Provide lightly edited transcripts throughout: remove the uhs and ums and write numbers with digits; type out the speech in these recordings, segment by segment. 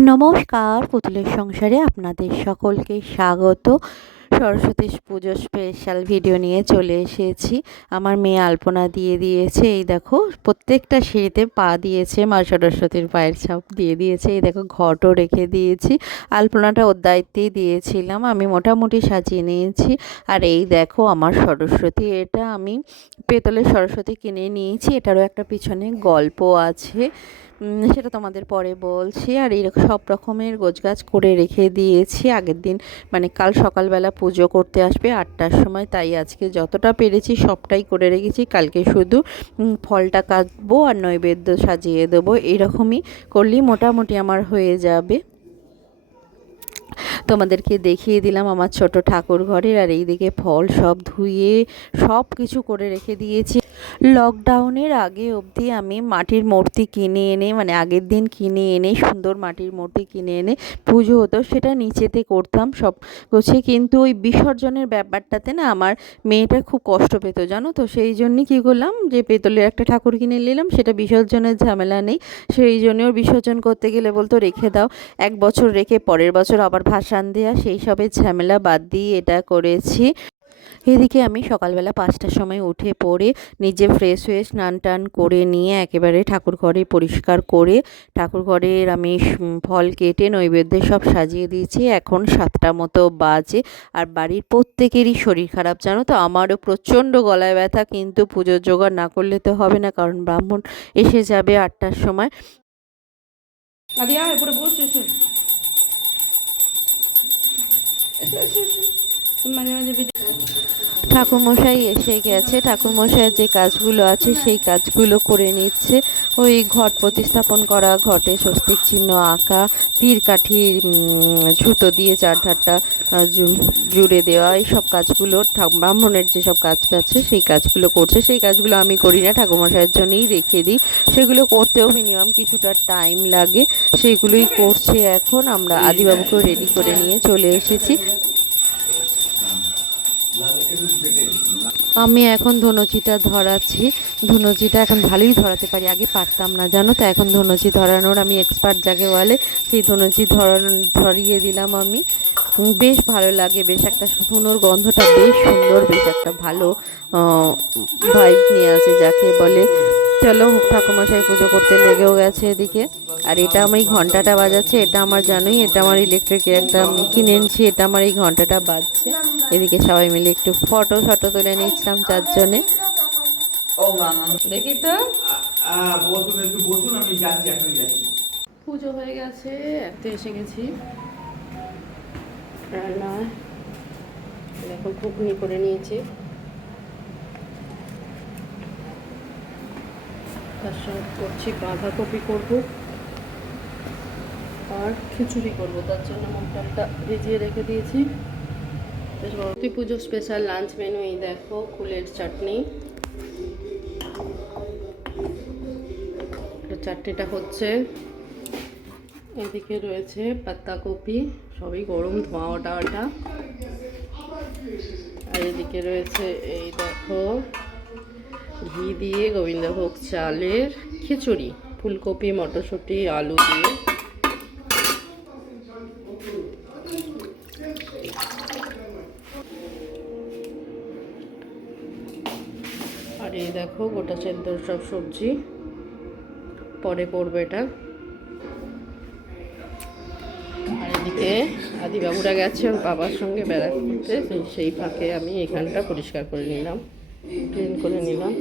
নমস্কার, পুতুলের সংসারে আপনাদের সকলকে স্বাগত। সরস্বতী পুজোর স্পেশাল ভিডিও নিয়ে চলে এসেছি। আমার মেয়ে আলপনা দিয়ে দিয়েছে। এই দেখো, প্রত্যেকটা সিঁড়িতে পা দিয়েছে, মা সরস্বতীর পায়ের ছাপ দিয়ে দিয়েছে। এই দেখো, ঘটও রেখে দিয়েছি। আলপনাটা ওর দায়িত্বেই দিয়েছিলাম, আমি মোটামুটি সাজিয়ে নিয়েছি। আর এই দেখো আমার সরস্বতী, এটা আমি পেতলের সরস্বতী কিনে নিয়েছি। এটারও একটা পিছনে গল্প আছে, সেটা তোমাদের পরে বলছি। আর এরকম সব রকমের গোছগাছ করে রেখে দিয়েছি। আগের দিন মানে কাল সকালবেলা পুজো করতে আসবে 8টার সময়, তাই আজকে যতটা পেরেছি সবটাই করে রেখেছি। কালকে শুধু ফলটা কাটবো আর নৈবেদ্য সাজিয়ে দেবো। এরকমই করলেই মোটামুটি আমার হয়ে যাবে। তোমাদেরকে দেখিয়ে দিলাম আমার ছোট ঠাকুর ঘরের। আর এইদিকে ফল সব ধুয়ে সব কিছু করে রেখে দিয়েছি। লকডাউনের আগে অবধি আমি মাটির মূর্তি কিনে এনে, মানে আগের দিন কিনে এনে সুন্দর মাটির মূর্তি কিনে এনে পুজো হতো, সেটা নিচেতে করতাম সব গোছে। কিন্তু ওই বিসর্জনের ব্যাপারটাতে না আমার মেয়েটা খুব কষ্ট পেত, জানো তো। সেই জন্যই কী করলাম, যে পেতলের একটা ঠাকুর কিনে নিলাম, সেটা বিসর্জনের ঝামেলা নেই। সেই জন্য ওর বিসর্জন করতে গেলে বলতো রেখে দাও, 1 বছর রেখে পরের বছর আবার ভাসান দেওয়া, সেই সবের ঝামেলা বাদ দিয়ে এটা করেছি। এদিকে আমি সকালবেলা 5টার সময় উঠে পড়ে নিজে ফ্রেশ হয়ে স্নান টান করে নিয়ে একেবারে ঠাকুর ঘরে পরিষ্কার করে ঠাকুর ঘরের আমি ফল কেটে নৈবেদ্যে সব সাজিয়ে দিয়েছি। এখন 7টা মতো বাজে। আর বাড়ির প্রত্যেকেরই শরীর খারাপ, জানো তো। আমারও প্রচণ্ড গলায় ব্যথা, কিন্তু পুজোর জোগাড় না করলে তো হবে না, কারণ ব্রাহ্মণ এসে যাবে 8টার সময়। মাঝে মাঝে ঠাকুরমশাই এসে গেছে। ঠাকুরমশাইয়ের যে কাজগুলো আছে সেই কাজগুলো করে নিচ্ছে। ওই ঘট প্রতিস্থাপন করা, ঘটে স্বস্তিক চিহ্ন আঁকা, তীর কাঠির সুতো দিয়ে চারধারটা জুড়ে দেওয়া, এই সব কাজগুলো ব্রাহ্মণের যেসব কাজ আছে সেই কাজগুলো করছে। সেই কাজগুলো আমি করি না, ঠাকুরমশাইয়ের জন্যই রেখে দিই। সেগুলো করতেও মিনিমাম কিছুটা টাইম লাগে, সেইগুলোই করছে। এখন আমরা আদিবাবুকেও রেডি করে নিয়ে চলে এসেছি। আমি এখন ধনুচিটা ধরাচ্ছি। ধনুচিটা এখন ভালোই ধরাতে পারি, আগে পারতাম না, জানো তো। এখন ধনুচি ধরানোর আমি এক্সপার্ট যাকে বলে, সেই ধনুচি ধরিয়ে দিলাম আমি। বেশ ভালো লাগে, বেশ একটা ধুনোর গন্ধটা বেশ সুন্দর, বেশ একটা ভালো ভাইব নিয়ে আসে যাকে বলে। চলো, ঠাকুরমশাই পুজো করতে লেগেও গেছে এদিকে। আর এটা আমি ঘন্টাটা বাজাচ্ছে, এটা আমার জানোই, এটা আমার ইলেকট্রিকের একটা কিনে এনেছি, এটা আমার এই ঘন্টাটা বাজছে। এদিকে সবাই মিলে একটু ফটো তুলে নিচ্ছিলাম 4জনে। দেখি তো, পুজো হয়ে গেছে, একটা এসে গেছি রান্না। এখন ঘুগনি করে নিয়েছি, তার সঙ্গে করছি বাঁধাকপি করবো আর খিচুড়ি করবো। তার জন্য মুগ ডালটা ভিজিয়ে রেখে দিয়েছি। সরস্বতী পুজো স্পেশাল লাঞ্চ মেনু, এই দেখো, কুলের চাটনি। চাটনিটা হচ্ছে, এদিকে রয়েছে পাতাকপি, সবই গরম, ধোঁয়া ওটা। আর এদিকে রয়েছে এই দেখো ঘি দিয়ে গোবিন্দভোগ চালের খিচুড়ি, ফুলকপি, মটরশুঁটি, আলু দিয়ে। আর এই দেখো গোটা সেদ্ধ সব সবজি, পরে করবো এটা। আর এদিকে আদিবাবুরা গেছে ওর বাবার সঙ্গে বেড়া করতে, সেই ফাঁকে আমি এখানটা পরিষ্কার করে নিলাম, ক্লিন করে নিলাম।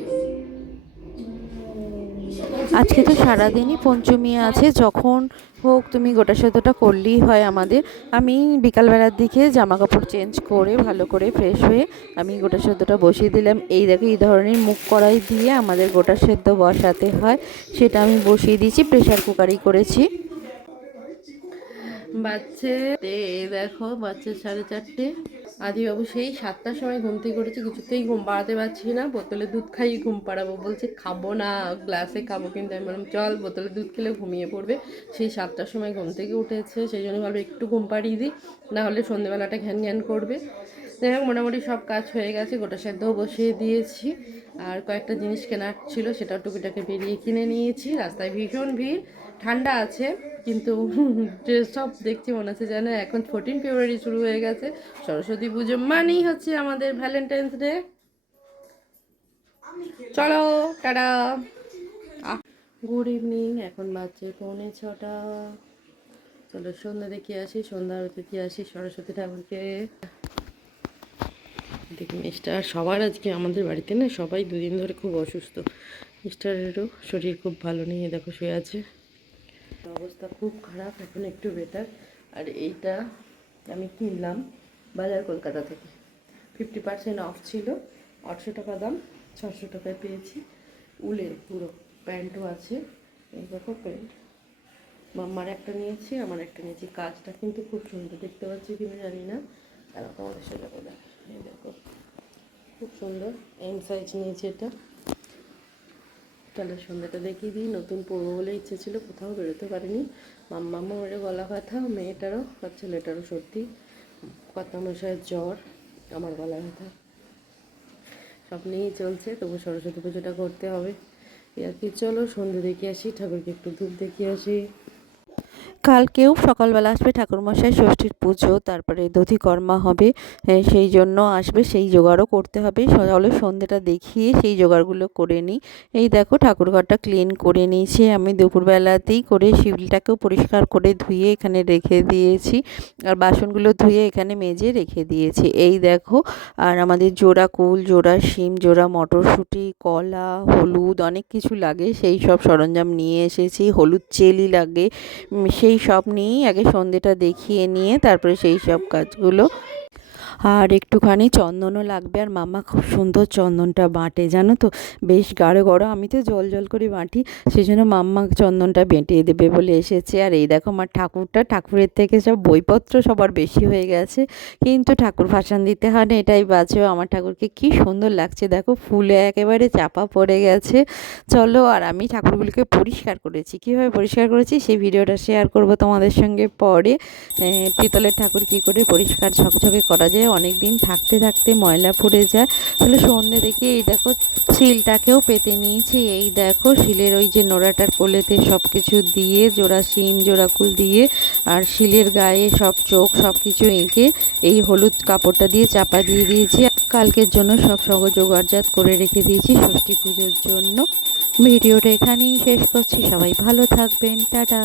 আজকে তো সারাদিনই পঞ্চমী আছে, যখন হোক তুমি গোটা সেদ্ধটা করলেই হয় আমাদের। আমি বিকালবেলার দিকে জামা কাপড় চেঞ্জ করে ভালো করে ফ্রেশ হয়ে আমি গোটা সেদ্ধটা বসিয়ে দিলাম। এই দেখো, এই ধরনের মুখ কড়াই দিয়ে আমাদের গোটা সেদ্ধ বসাতে হয়, সেটা আমি বসিয়ে দিয়েছি। প্রেশার কুকারই করেছি। বাচ্চে দেখো, বাচ্চা 4:30। আদিবাবু সেই 7টার সময় ঘুম থেকে করেছি, কিছুতেই ঘুম পাড়াতে পারছি না। বোতলে দুধ খাইয়ে ঘুম পাড়াবো বলছে, খাবো না, গ্লাসে খাবো। কিন্তু আমি বললাম চল, বোতলে দুধ খেলে ঘুমিয়ে পড়বে। সেই 7টার সময় ঘুম থেকে উঠেছে, সেই জন্য ভাবলো একটু ঘুম পাড়িয়ে দিই, নাহলে সন্ধ্যেবেলাটা ঘ্যান ঘ্যান করবে। যাই হোক, মোটামুটি সব কাজ হয়ে গেছে, গোটা সেদ্ধও বসিয়ে দিয়েছি। আর কয়েকটা জিনিস কেনার ছিল, সেটা টুকিটাকে বেরিয়ে কিনে নিয়েছি। রাস্তায় ভীষণ ভিড়, ঠান্ডা আছে কিন্তু ড্রেস সব দেখছি মনে হচ্ছে যেন এখন 14 ফেব্রুয়ারি শুরু হয়ে গেছে। সরস্বতী পুজো মানেই হচ্ছে আমাদের ভ্যালেন্টাইন্স ডে। চলো টাটা। গুড ইভিনিং, এখন বাজছে 6:45। চলো সন্ধ্যা দেখে আসি, সন্ধ্যা আরতি দিয়ে আসি সরস্বতী ঠাকুরকে। দেখি মিস্টার সবার আজকে আমাদের বাড়িতে না সবাই দুদিন ধরে খুব অসুস্থ। মিস্টারেরও শরীর খুব ভালো নেই, দেখো শুয়ে আছে, অবস্থা খুব খারাপ, এখন একটু বেটার। আর এইটা আমি কিনলাম বাজার কলকাতা থেকে, 50% অফ ছিল, 800 টাকা দাম, 600 টাকায় পেয়েছি। উলের পুরো প্যান্টও আছে, এই দেখো প্যান্ট। মাম্মার একটা নিয়েছি, আমার একটা নিয়েছি। কাজটা কিন্তু খুব সুন্দর, দেখতে পাচ্ছি কিনা জানি না, তারা তোমাদের সাথে বলে। এই দেখো খুব সুন্দর, এম সাইজ নিয়েছি এটা। তাহলে সন্ধ্যাটা দেখিয়ে দিই, নতুন পরবো বলে ইচ্ছে ছিল, কোথাও বেরোতে পারিনি। মাম্মারও গলা ব্যথা, মেয়েটারও আর ছেলেটারও সর্দি, কর্তামশায়ের জ্বর, আমার গলা ব্যথা, সব নিয়েই চলছে। তবু সরস্বতী পুজোটা করতে হবে এই আর কি। চলো সন্ধ্যে দেখে আসি, ঠাকুরকে একটু ধূপ দেখিয়ে আসি। কালকেও সকালবেলা আসবে ঠাকুরমশাই, ষষ্ঠীর পুজো, তারপরে দধিকর্মা হবে, সেই জন্য আসবে, সেই জোগাড়ও করতে হবে। চলো সন্ধ্যেটা দেখিয়ে সেই জোগাড়গুলো করে নিই। এই দেখো ঠাকুরঘরটা ক্লিন করে নিয়েছি আমি দুপুরবেলাতেই, করে শিউলিটাকেও পরিষ্কার করে ধুয়ে এখানে রেখে দিয়েছি, আর বাসনগুলো ধুয়ে এখানে মেজে রেখে দিয়েছি। এই দেখো, আর আমাদের জোড়া কুল, জোড়া শিম, জোড়া মটরশুঁটি, কলা, হলুদ, অনেক কিছু লাগে, সেই সব সরঞ্জাম নিয়ে এসেছি। হলুদ চেলি লাগে, সেই সব নিয়েই আগে সন্ধ্যেটা দেখিয়ে নিয়ে তারপরে সেই সব কাজগুলো। আর একটুখানি চন্দনও লাগবে, আর মাম্মা খুব সুন্দর চন্দনটা বাটে জানো তো, বেশ গাঢ় গাঢ়, আমি তো জল জল করে বাটি, সেই জন্য মাম্মা চন্দনটা বেটে দেবে বলে এসেছে। আর এই দেখো আমার ঠাকুরের থেকে সব বইপত্র সবার বেশি হয়ে গেছে, কিন্তু ঠাকুর ভাসান দিতে হয় না, এটাই বাঁচেও। আমার ঠাকুরকে কি সুন্দর লাগছে দেখো, ফুলে একেবারে চাপা পড়ে গেছে। চলো, আর আমি ঠাকুরগুলোকে পরিষ্কার করেছি, কীভাবে পরিষ্কার করেছি সেই ভিডিওটা শেয়ার করব তোমাদের সঙ্গে পরে। পিতলের ঠাকুর কী করে পরিষ্কার ঝকঝকে করা যায়, অনেক দিন থাকতে থাকতে ময়লা পড়ে যায়। তাহলে সন্ধে দেখে এই দেখো শিলটাকেও পেতে নিয়েছি। এই দেখো শিলের ওই যে নোড়াটার কোলেতে সব কিছু দিয়ে, জোড়া শিম জোড়া কুল দিয়ে, আর শিলের গায়ে সব চোখ সব কিছু এঁকে এই হলুদ কাপড়টা দিয়ে চাপা দিয়ে দিয়েছি। কালকের জন্য সব জোগাড়জাত করে রেখে দিয়েছি ষষ্ঠী পুজোর জন্য। ভিডিওটা এখানেই শেষ করছি, সবাই ভালো থাকবেন, টাটা।